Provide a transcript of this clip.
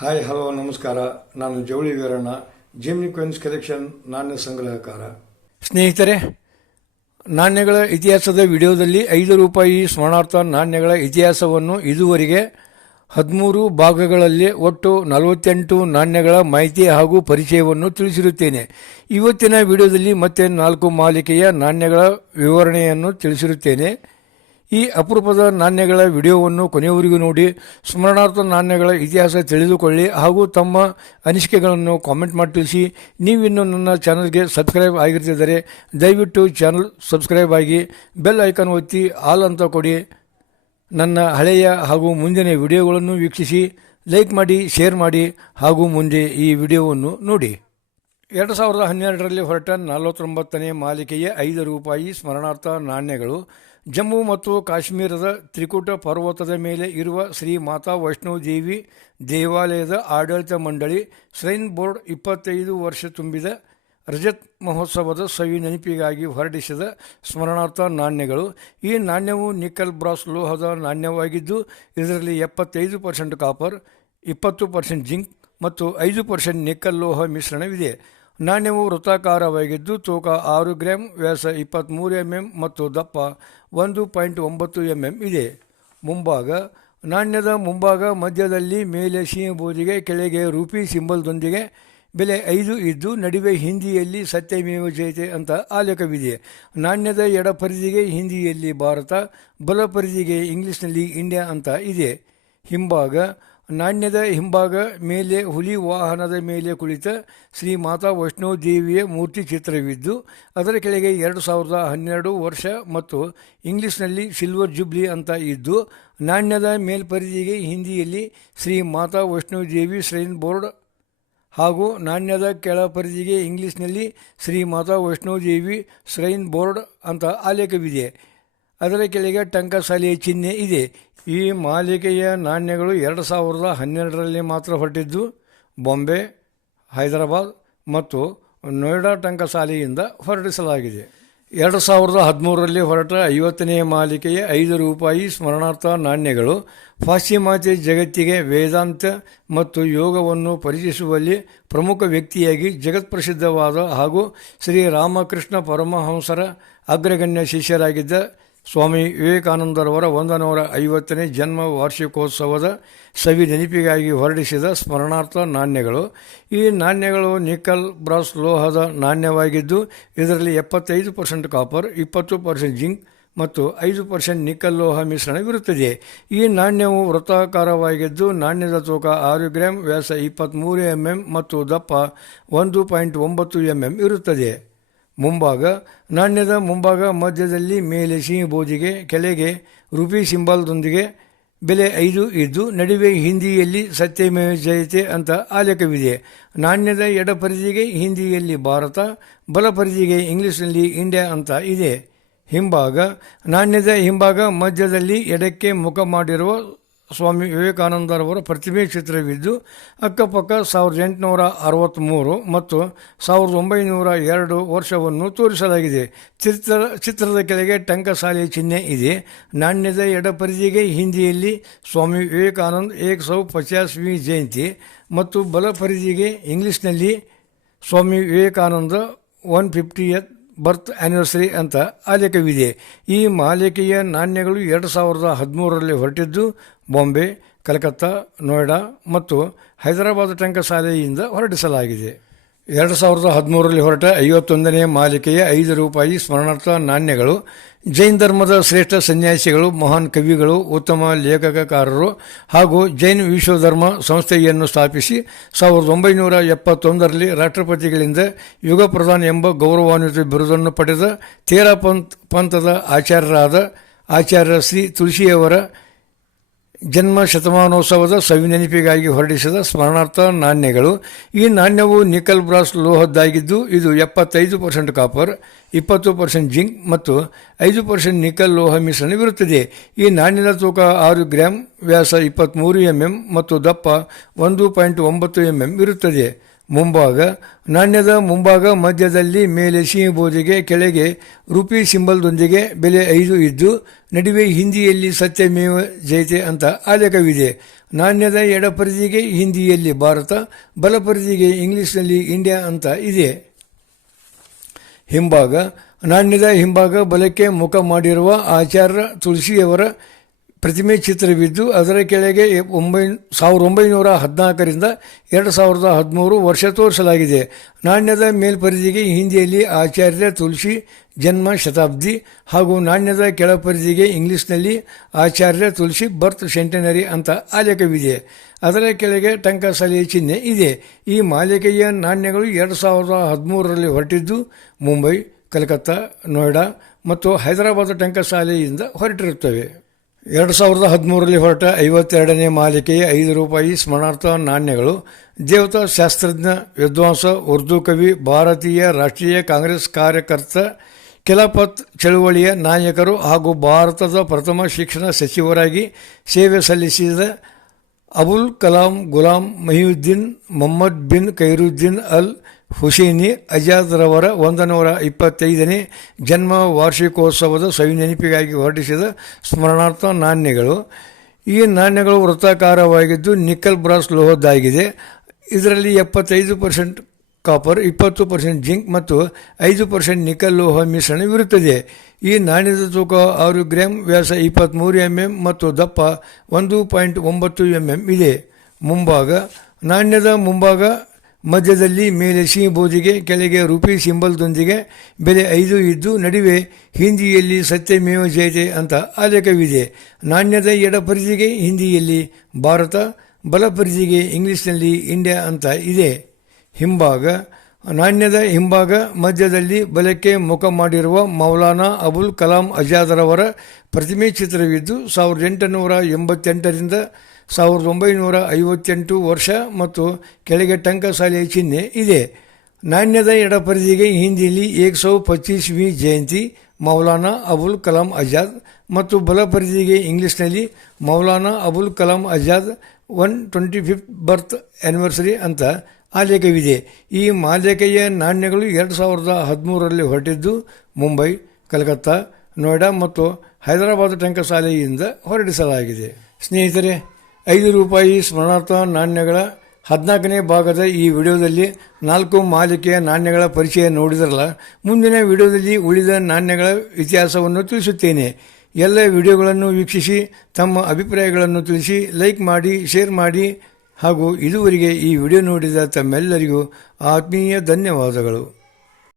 Hi hello ನಮಸ್ಕಾರ. ನಾನು ಜವಳಿ ವೀರಣ್ಣ. ಜಿಮ್ನಿ ಕ್ವೆನ್ಸ್ ಕಲೆಕ್ಷನ್ ನಾಣ್ಯ ಸಂಗ್ರಹಕಾರ. ಸ್ನೇಹಿತರೆ, ನಾಣ್ಯಗಳ ಇತಿಹಾಸದ ವಿಡಿಯೋದಲ್ಲಿ ಐದು ರೂಪಾಯಿ ಸ್ಮರಣಾರ್ಥ ನಾಣ್ಯಗಳ ಇತಿಹಾಸವನ್ನು ಇದುವರೆಗೆ ಹದಿಮೂರು ಭಾಗಗಳಲ್ಲಿ ಒಟ್ಟು ನಲವತ್ತೆಂಟು ನಾಣ್ಯಗಳ ಮಾಹಿತಿ ಹಾಗೂ ಪರಿಚಯವನ್ನು ತಿಳಿಸಿರುತ್ತೇನೆ. ಇವತ್ತಿನ ವಿಡಿಯೋದಲ್ಲಿ ಮತ್ತೆ ನಾಲ್ಕು ಮಾಲಿಕೆಯ ನಾಣ್ಯಗಳ ವಿವರಣೆಯನ್ನು ತಿಳಿಸಿರುತ್ತೇನೆ. ಈ ಅಪರೂಪದ ನಾಣ್ಯಗಳ ವಿಡಿಯೋವನ್ನು ಕೊನೆಯವರೆಗೂ ನೋಡಿ, ಸ್ಮರಣಾರ್ಥ ನಾಣ್ಯಗಳ ಇತಿಹಾಸ ತಿಳಿದುಕೊಳ್ಳಿ ಹಾಗೂ ತಮ್ಮ ಅನಿಸಿಕೆಗಳನ್ನು ಕಾಮೆಂಟ್ ಮಾಡಿ ತಿಳಿಸಿ. ನೀವಿನ್ನು ನನ್ನ ಚಾನಲ್ಗೆ ಸಬ್ಸ್ಕ್ರೈಬ್ ಆಗಿರ್ತಿದ್ದರೆ ದಯವಿಟ್ಟು ಚಾನಲ್ ಸಬ್ಸ್ಕ್ರೈಬ್ ಆಗಿ ಬೆಲ್ ಐಕಾನ್ ಒತ್ತಿ ಆಲ್ ಅಂತ ಕೊಡಿ. ನನ್ನ ಹಳೆಯ ಹಾಗೂ ಮುಂದಿನ ವಿಡಿಯೋಗಳನ್ನು ವೀಕ್ಷಿಸಿ ಲೈಕ್ ಮಾಡಿ ಶೇರ್ ಮಾಡಿ ಹಾಗೂ ಮುಂದೆ ಈ ವಿಡಿಯೋವನ್ನು ನೋಡಿ. ಎರಡು ಸಾವಿರದ ಹನ್ನೆರಡರಲ್ಲಿ ಹೊರಟ ನಲವತ್ತೊಂಬತ್ತನೇ ಮಾಲಿಕೆಯ ಐದು ರೂಪಾಯಿ ಸ್ಮರಣಾರ್ಥ ನಾಣ್ಯಗಳು ಜಮ್ಮು ಮತ್ತು ಕಾಶ್ಮೀರದ ತ್ರಿಕೂಟ ಪರ್ವತದ ಮೇಲೆ ಇರುವ ಶ್ರೀ ಮಾತಾ ವೈಷ್ಣೋ ದೇವಿ ದೇವಾಲಯದ ಆಡಳಿತ ಮಂಡಳಿ ಶ್ರೈನ್ ಬೋರ್ಡ್ ಇಪ್ಪತ್ತೈದು ವರ್ಷ ತುಂಬಿದ ರಜತ್ ಮಹೋತ್ಸವದ ಸವಿ ನೆನಪಿಗಾಗಿ ಹೊರಡಿಸಿದ ಸ್ಮರಣಾರ್ಥ ನಾಣ್ಯಗಳು. ಈ ನಾಣ್ಯವು ನಿಕ್ಕಲ್ ಬ್ರಾಸ್ ಲೋಹದ ನಾಣ್ಯವಾಗಿದ್ದು, ಇದರಲ್ಲಿ ಎಪ್ಪತ್ತೈದು ಪರ್ಸೆಂಟ್ ಕಾಪರ್, ಇಪ್ಪತ್ತು ಪರ್ಸೆಂಟ್ ಜಿಂಕ್ ಮತ್ತು ಐದು ಪರ್ಸೆಂಟ್ ನಿಕ್ಕಲ್ ಲೋಹ ಮಿಶ್ರಣವಿದೆ. ನಾಣ್ಯವು ವೃತ್ತಾಕಾರವಾಗಿದ್ದು ತೂಕ ಆರು ಗ್ರಾಂ, ವ್ಯಾಸ ಇಪ್ಪತ್ತ್ಮೂರು ಎಂ ಎಂ ಮತ್ತು ದಪ್ಪ ಒಂದು ಪಾಯಿಂಟ್ ಒಂಬತ್ತು ಎಂ ಎಂ ಇದೆ. ಮುಂಭಾಗ, ನಾಣ್ಯದ ಮುಂಭಾಗ ಮಧ್ಯದಲ್ಲಿ ಮೇಲೆ ಸಿಂಹಬೂದಿಗೆ ಕೆಳಗೆ ರೂಪಿ ಸಿಂಬಲ್ದೊಂದಿಗೆ, ಬೆಲೆ ಐದು ಇದ್ದು ನಡುವೆ ಹಿಂದಿಯಲ್ಲಿ ಸತ್ಯಮೇವ ಜಯತೆ ಅಂತ ಆಲೇಖವಿದೆ. ನಾಣ್ಯದ ಎಡ ಪರಿಧಿಗೆ ಹಿಂದಿಯಲ್ಲಿ ಭಾರತ, ಬಲ ಪರಿಧಿಗೆ ಇಂಗ್ಲಿಷ್ನಲ್ಲಿ ಇಂಡಿಯಾ ಅಂತ ಇದೆ. ಹಿಂಭಾಗ ನಾಣ್ಯದ ಹಿಂಭಾಗ ಮೇಲೆ ಹುಲಿ ವಾಹನದ ಮೇಲೆ ಕುಳಿತ ಶ್ರೀ ಮಾತಾ ವೈಷ್ಣೋದೇವಿಯ ಮೂರ್ತಿ ಚಿತ್ರವಿದ್ದು, ಅದರ ಕೆಳಗೆ ಎರಡು ಸಾವಿರದ ಹನ್ನೆರಡು ವರ್ಷ ಮತ್ತು ಇಂಗ್ಲಿಷ್ನಲ್ಲಿ ಸಿಲ್ವರ್ ಜುಬ್ಲಿ ಅಂತ ಇದ್ದು, ನಾಣ್ಯದ ಮೇಲ್ಪರಿಧಿಗೆ ಹಿಂದಿಯಲ್ಲಿ ಶ್ರೀ ಮಾತಾ ವೈಷ್ಣೋದೇವಿ ಶ್ರೈನ್ ಬೋರ್ಡ್ ಹಾಗೂ ನಾಣ್ಯದ ಕೆಳ ಪರಿಧಿಗೆ ಇಂಗ್ಲಿಷ್ನಲ್ಲಿ ಶ್ರೀ ಮಾತಾ ವೈಷ್ಣೋದೇವಿ ಶ್ರೈನ್ ಬೋರ್ಡ್ ಅಂತ ಆಲೇಖವಿದೆ. ಅದರ ಕೆಳಗೆ ಟಂಕಸಾಲೆಯ ಚಿಹ್ನೆ ಇದೆ. ಈ ಮಾಲಿಕೆಯ ನಾಣ್ಯಗಳು ಎರಡು ಸಾವಿರದ ಹನ್ನೆರಡರಲ್ಲಿ ಮಾತ್ರ ಹೊರಟಿದ್ದು, ಬಾಂಬೆ, ಹೈದರಾಬಾದ್ ಮತ್ತು ನೋಯ್ಡಾ ಟಂಕಸಾಲೆಯಿಂದ ಹೊರಡಿಸಲಾಗಿದೆ. ಎರಡು ಸಾವಿರದ ಹದಿಮೂರರಲ್ಲಿ ಹೊರಟ ಐವತ್ತನೆಯ ಮಾಲಿಕೆಯ ಐದು ರೂಪಾಯಿ ಸ್ಮರಣಾರ್ಥ ನಾಣ್ಯಗಳು ಪಾಶ್ಚಿಮಾತ್ಯ ಜಗತ್ತಿಗೆ ವೇದಾಂತ ಮತ್ತು ಯೋಗವನ್ನು ಪರಿಚಯಿಸುವಲ್ಲಿ ಪ್ರಮುಖ ವ್ಯಕ್ತಿಯಾಗಿ ಜಗತ್ಪ್ರಸಿದ್ಧವಾದ ಹಾಗೂ ಶ್ರೀ ರಾಮಕೃಷ್ಣ ಪರಮಹಂಸರ ಅಗ್ರಗಣ್ಯ ಶಿಷ್ಯರಾಗಿದ್ದ ಸ್ವಾಮಿ ವಿವೇಕಾನಂದರವರ ಒಂದು ನೂರ ಐವತ್ತನೇ ಜನ್ಮ ವಾರ್ಷಿಕೋತ್ಸವದ ಸವಿ ನೆನಪಿಗಾಗಿ ಹೊರಡಿಸಿದ ಸ್ಮರಣಾರ್ಥ ನಾಣ್ಯಗಳು. ಈ ನಾಣ್ಯಗಳು ನಿಕಲ್ ಬ್ರಾಸ್ ಲೋಹದ ನಾಣ್ಯವಾಗಿದ್ದು, ಇದರಲ್ಲಿ ಎಪ್ಪತ್ತೈದು ಪರ್ಸೆಂಟ್ ಕಾಪರ್, ಇಪ್ಪತ್ತು ಪರ್ಸೆಂಟ್ ಜಿಂಕ್ ಮತ್ತು ಐದು ಪರ್ಸೆಂಟ್ ನಿಕಲ್ ಲೋಹ ಮಿಶ್ರಣವಿರುತ್ತದೆ. ಈ ನಾಣ್ಯವು ವೃತ್ತಾಕಾರವಾಗಿದ್ದು, ನಾಣ್ಯದ ತೂಕ ಆರು ಗ್ರಾಮ್ ವ್ಯಾಸ ಇಪ್ಪತ್ತ್ಮೂರು ಎಂ ಎಂ ಮತ್ತು ದಪ್ಪ ಒಂದು ಪಾಯಿಂಟ್ ಒಂಬತ್ತು ಎಂ ಎಂ ಇರುತ್ತದೆ. ಮುಂಭಾಗ, ನಾಣ್ಯದ ಮುಂಭಾಗ ಮಧ್ಯದಲ್ಲಿ ಮೇಲೆ ಸಿಹಿಬೋದಿಗೆ ಕೆಳಗೆ ರುಪಿ ಸಿಂಬಲ್ದೊಂದಿಗೆ ಬೆಲೆ ಐದು ಇದ್ದು, ನಡುವೆ ಹಿಂದಿಯಲ್ಲಿ ಸತ್ಯಮೇವ ಜಯತೆ ಅಂತ ಆಲೇಖವಿದೆ ನಾಣ್ಯದ ಎಡ ಪರಿಧಿಗೆ ಹಿಂದಿಯಲ್ಲಿ ಭಾರತ, ಬಲ ಪರಿಧಿಗೆ ಇಂಗ್ಲಿಷ್ನಲ್ಲಿ ಇಂಡಿಯಾ ಅಂತ ಇದೆ. ಹಿಂಭಾಗ, ನಾಣ್ಯದ ಹಿಂಭಾಗ ಮಧ್ಯದಲ್ಲಿ ಎಡಕ್ಕೆ ಮುಖ ಮಾಡಿರುವ ಸ್ವಾಮಿ ವಿವೇಕಾನಂದರವರ ಪ್ರತಿಮೆ ಚಿತ್ರವಿದ್ದು, ಅಕ್ಕಪಕ್ಕ ಸಾವಿರದ ಎಂಟುನೂರ ಅರವತ್ತ್ಮೂರು ಮತ್ತು ಸಾವಿರದ ಒಂಬೈನೂರ ಎರಡು ವರ್ಷವನ್ನು ತೋರಿಸಲಾಗಿದೆ. ಚಿತ್ರ, ಚಿತ್ರದ ಕೆಳಗೆ ಟಂಕಸಾಲಿ ಚಿಹ್ನೆ ಇದೆ. ನಾಣ್ಯದ ಎಡಪರಿಧಿಗೆ ಹಿಂದಿಯಲ್ಲಿ ಸ್ವಾಮಿ ವಿವೇಕಾನಂದ್ ಏಕ್ ಸೌ ಪಚಾಸ್ವಿ ಜಯಂತಿ ಮತ್ತು ಬಲಪರಿಧಿಗೆ ಇಂಗ್ಲೀಷ್ನಲ್ಲಿ ಇಂಗ್ಲಿಷ್ನಲ್ಲಿ Swami Vivekananda one fiftieth birth anniversary ಅಂತ ಆಲೇಖವಿದೆ ಈ ಮಾಲಿಕೆಯ ನಾಣ್ಯಗಳು ಎರಡು ಸಾವಿರದ ಹದಿಮೂರರಲ್ಲಿ ಹೊರಟಿದ್ದು ಬಾಂಬೆ, ಕಲ್ಕತ್ತಾ, ನೋಯ್ಡಾ ಮತ್ತು ಹೈದರಾಬಾದ್ ಟಂಕಸಾಲೆಯಿಂದ ಹೊರಡಿಸಲಾಗಿದೆ. ಎರಡು ಸಾವಿರದ ಹದಿಮೂರರಲ್ಲಿ ಹೊರಟ ಐವತ್ತೊಂದನೇ ಮಾಲಿಕೆಯ ಐದು ರೂಪಾಯಿ ಸ್ಮರಣಾರ್ಥ ನಾಣ್ಯಗಳು, ಜೈನ್ ಧರ್ಮದ ಶ್ರೇಷ್ಠ ಸನ್ಯಾಸಿಗಳು, ಮಹಾನ್ ಕವಿಗಳು, ಉತ್ತಮ ಲೇಖಕಕಾರರು ಹಾಗೂ ಜೈನ್ ವಿಶ್ವಧರ್ಮ ಸಂಸ್ಥೆಯನ್ನು ಸ್ಥಾಪಿಸಿ ಸಾವಿರದ ಒಂಬೈನೂರ ಎಪ್ಪತ್ತೊಂದರಲ್ಲಿ ರಾಷ್ಟ್ರಪತಿಗಳಿಂದ ಯುಗ ಪ್ರಧಾನ್ ಎಂಬ ಗೌರವಾನ್ವಿತ ಬಿರುದನ್ನು ಪಡೆದ ತೇರಾ ಪಂತ್ ಪಂಥದ ಆಚಾರ್ಯರಾದ ಆಚಾರ್ಯ ಶ್ರೀ ತುಳಸಿಯವರ ಜನ್ಮ ಶತಮಾನೋತ್ಸವದ ಸವಿನೆನಪಿಗಾಗಿ ಹೊರಡಿಸಿದ ಸ್ಮರಣಾರ್ಥ ನಾಣ್ಯಗಳು. ಈ ನಾಣ್ಯವು ನಿಕಲ್ ಬ್ರಾಸ್ ಲೋಹದ್ದಾಗಿದ್ದು, ಇದು ಎಪ್ಪತ್ತೈದು ಪರ್ಸೆಂಟ್ ಕಾಪರ್, ಇಪ್ಪತ್ತು ಪರ್ಸೆಂಟ್ ಜಿಂಕ್ ಮತ್ತು ಐದು ಪರ್ಸೆಂಟ್ ನಿಕಲ್ ಲೋಹ ಮಿಶ್ರಣವಿರುತ್ತದೆ ಈ ನಾಣ್ಯದ ತೂಕ ಆರು ಗ್ರಾಂ, ವ್ಯಾಸ ಇಪ್ಪತ್ತ್ಮೂರು ಎಂ ಎಂ ಮತ್ತು ದಪ್ಪ ಒಂದು ಪಾಯಿಂಟ್ ಒಂಬತ್ತು ಎಂ ಎಂ ಇರುತ್ತದೆ. ಮುಂಭಾಗ, ನಾಣ್ಯದ ಮುಂಭಾಗ ಮಧ್ಯದಲ್ಲಿ ಮೇಲೆ ಸಿಹಿ ಬೋಧಿಗೆ ಕೆಳಗೆ ರುಪಿ ಸಿಂಬಲ್ದೊಂದಿಗೆ ಬೆಲೆ ಐದು ಇದ್ದು, ನಡುವೆ ಹಿಂದಿಯಲ್ಲಿ ಸತ್ಯಮೇವ ಜಯತೆ ಅಂತ ಆಲೇಖವಿದೆ. ನಾಣ್ಯದ ಎಡಪರಿಧಿಗೆ ಹಿಂದಿಯಲ್ಲಿ ಭಾರತ, ಬಲಪರಿಧಿಗೆ ಇಂಗ್ಲಿಷ್ನಲ್ಲಿ ಇಂಡಿಯಾ ಅಂತ ಇದೆ. ಹಿಂಭಾಗ, ನಾಣ್ಯದ ಹಿಂಭಾಗ ಬಲಕ್ಕೆ ಮುಖ ಮಾಡಿರುವ ಆಚಾರ್ಯ ತುಳಸಿಯವರ ಪ್ರತಿಮೆ ಚಿತ್ರವಿದ್ದು ಅದರ ಕೆಳಗೆ ಒಂಬೈ ಸಾವಿರದ ಒಂಬೈನೂರ ಹದಿನಾಲ್ಕರಿಂದ ಎರಡು ಸಾವಿರದ ಹದಿಮೂರು ವರ್ಷ ತೋರಿಸಲಾಗಿದೆ. ನಾಣ್ಯದ ಮೇಲ್ಪರಿಧಿಗೆ ಹಿಂದಿಯಲ್ಲಿ ಆಚಾರ್ಯ ತುಳಸಿ ಜನ್ಮ ಶತಾಬ್ದಿ ಹಾಗೂ ನಾಣ್ಯದ ಕೆಳಪರಿಧಿಗೆ ಇಂಗ್ಲಿಷ್ನಲ್ಲಿ ಆಚಾರ್ಯ ತುಳಸಿ ಬರ್ತ್ ಸೆಂಟನರಿ ಅಂತ ಆಲೇಖವಿದೆ. ಅದರ ಕೆಳಗೆ ಟಂಕಸಾಲೆಯ ಚಿಹ್ನೆ ಇದೆ. ಈ ಮಾಲಿಕೆಯ ನಾಣ್ಯಗಳು ಎರಡು ಸಾವಿರದ ಹದಿಮೂರರಲ್ಲಿ ಹೊರಟಿದ್ದು ಮುಂಬೈ, ಕಲ್ಕತ್ತಾ, ನೋಯ್ಡಾ ಮತ್ತು ಹೈದರಾಬಾದ್ ಟಂಕಸಾಲೆಯಿಂದ ಹೊರಟಿರುತ್ತವೆ. ಎರಡು ಸಾವಿರದ ಹದಿಮೂರರಲ್ಲಿ ಹೊರಟ ಐವತ್ತೆರಡನೇ ಮಾಲಿಕೆಯ ಐದು ರೂಪಾಯಿ ಸ್ಮರಣಾರ್ಥ ನಾಣ್ಯಗಳು ದೇವತಾ ಶಾಸ್ತ್ರಜ್ಞ ವಿದ್ವಾಂಸ, ಉರ್ದು ಕವಿ, ಭಾರತೀಯ ರಾಷ್ಟ್ರೀಯ ಕಾಂಗ್ರೆಸ್ ಕಾರ್ಯಕರ್ತ ಖಿಲಾಫತ್ ಚಳುವಳಿಯ ನಾಯಕರು ಹಾಗೂ ಭಾರತದ ಪ್ರಥಮ ಶಿಕ್ಷಣ ಸಚಿವರಾಗಿ ಸೇವೆ ಸಲ್ಲಿಸಿದ ಅಬುಲ್ ಕಲಾಂ ಗುಲಾಂ ಮಹಿಯುದ್ದೀನ್, ಮೊಹಮ್ಮದ್ ಬಿನ್ ಖೈರುದ್ದೀನ್ ಅಲ್ ಹುಸೇನಿ ಅಜಾದ್ರವರ ಒಂದು ನೂರ ಇಪ್ಪತ್ತೈದನೇ ಜನ್ಮ ವಾರ್ಷಿಕೋತ್ಸವದ ಸವಿನೆನಪಿಗಾಗಿ ಹೊರಡಿಸಿದ ಸ್ಮರಣಾರ್ಥ ನಾಣ್ಯಗಳು. ಈ ನಾಣ್ಯಗಳು ವೃತ್ತಾಕಾರವಾಗಿದ್ದು ನಿಕ್ಕಲ್ ಬ್ರಾಸ್ ಲೋಹದ್ದಾಗಿದೆ. ಇದರಲ್ಲಿ ಎಪ್ಪತ್ತೈದು ಪರ್ಸೆಂಟ್ ಕಾಪರ್, ಇಪ್ಪತ್ತು ಪರ್ಸೆಂಟ್ ಜಿಂಕ್ ಮತ್ತು ಐದು ಪರ್ಸೆಂಟ್ ನಿಕಲ್ ಲೋಹ ಮಿಶ್ರಣವಿರುತ್ತದೆ ಈ ನಾಣ್ಯದ ತೂಕ ಆರು ಗ್ರಾಮ್ ವ್ಯಾಸ ಇಪ್ಪತ್ತ್ಮೂರು ಎಂ ಎಂ ಮತ್ತು ದಪ್ಪ ಒಂದು ಪಾಯಿಂಟ್ ಒಂಬತ್ತು ಎಂ ಎಂ ಇದೆ. ಮುಂಭಾಗ ನಾಣ್ಯದ ಮುಂಭಾಗ ಮಧ್ಯದಲ್ಲಿ ಮೇಲೆ ಸಿಹಿ ಬೋಧಿಗೆ ಕೆಳಗೆ ರುಪಿ ಸಿಂಬಲ್ದೊಂದಿಗೆ ಬೆಲೆ ಐದು ಇದ್ದು ನಡುವೆ ಹಿಂದಿಯಲ್ಲಿ ಸತ್ಯಮೇವ ಜಯತೆ ಅಂತ ಆಲೇಖವಿದೆ. ನಾಣ್ಯದ ಎಡಪರಿಧಿಗೆ ಹಿಂದಿಯಲ್ಲಿ ಭಾರತ ಬಲಪರಿಧಿಗೆ ಇಂಗ್ಲಿಷ್ನಲ್ಲಿ ಇಂಡಿಯಾ ಅಂತ ಇದೆ. ಹಿಂಭಾಗ, ನಾಣ್ಯದ ಹಿಂಭಾಗ ಮಧ್ಯದಲ್ಲಿ ಬಲಕ್ಕೆ ಮುಖ ಮಾಡಿರುವ ಮೌಲಾನಾ ಅಬುಲ್ ಕಲಾಂ ಆಜಾದ್ರವರ ಪ್ರತಿಮೆ ಚಿತ್ರವಿದ್ದು ಸಾವಿರದ ಎಂಟುನೂರ ಎಂಬತ್ತೆಂಟರಿಂದ ಸಾವಿರದ ಒಂಬೈನೂರ ಐವತ್ತೆಂಟು ವರ್ಷ ಮತ್ತು ಕೆಳಗೆ ಟಂಕಸಾಲೆಯ ಚಿಹ್ನೆ ಇದೆ. ನಾಣ್ಯದ ಎಡಪರಿಧಿಗೆ ಹಿಂದಿಯಲ್ಲಿ ಏಕ್ ಸೌ ಪಚ್ಚೀಸ್ವಿ ಜಯಂತಿ, ಮೌಲಾನಾ ಅಬುಲ್ ಕಲಾಂ ಆಜಾದ್ ಮತ್ತು ಬಲಪರಿಧಿಗೆ ಇಂಗ್ಲೀಷ್ನಲ್ಲಿ Maulana Abul Kalam Azad one twenty fifth birth anniversary ಅಂತ ಆಲೇಖವಿದೆ. ಈ ಮಾಲೇಖೆಯ ನಾಣ್ಯಗಳು ಎರಡು ಸಾವಿರದ ಹದಿಮೂರರಲ್ಲಿ ಹೊರಟಿದ್ದು ಮುಂಬೈ, ಕಲ್ಕತ್ತಾ, ನೋಯ್ಡಾ ಮತ್ತು ಹೈದರಾಬಾದ್ ಟಂಕಸಾಲೆಯಿಂದ ಹೊರಡಿಸಲಾಗಿದೆ. ಸ್ನೇಹಿತರೆ ಐದು ರೂಪಾಯಿ ಸ್ಮರಣಾರ್ಥ ನಾಣ್ಯಗಳ ಹದಿನಾಲ್ಕನೇ ಭಾಗದ ಈ ವಿಡಿಯೋದಲ್ಲಿ ನಾಲ್ಕು ಮಾಲಿಕೆಯ ನಾಣ್ಯಗಳ ಪರಿಚಯ ನೋಡಿದ್ರಲ್ಲ, ಮುಂದಿನ ವಿಡಿಯೋದಲ್ಲಿ ಉಳಿದ ನಾಣ್ಯಗಳ ಇತಿಹಾಸವನ್ನು ತಿಳಿಸುತ್ತೇನೆ. ಎಲ್ಲ ವಿಡಿಯೋಗಳನ್ನು ವೀಕ್ಷಿಸಿ, ತಮ್ಮ ಅಭಿಪ್ರಾಯಗಳನ್ನು ತಿಳಿಸಿ, ಲೈಕ್ ಮಾಡಿ, ಶೇರ್ ಮಾಡಿ, ಹಾಗೂ ಇದುವರೆಗೆ ಈ ವಿಡಿಯೋ ನೋಡಿದ ತಮ್ಮೆಲ್ಲರಿಗೂ ಆತ್ಮೀಯ ಧನ್ಯವಾದಗಳು.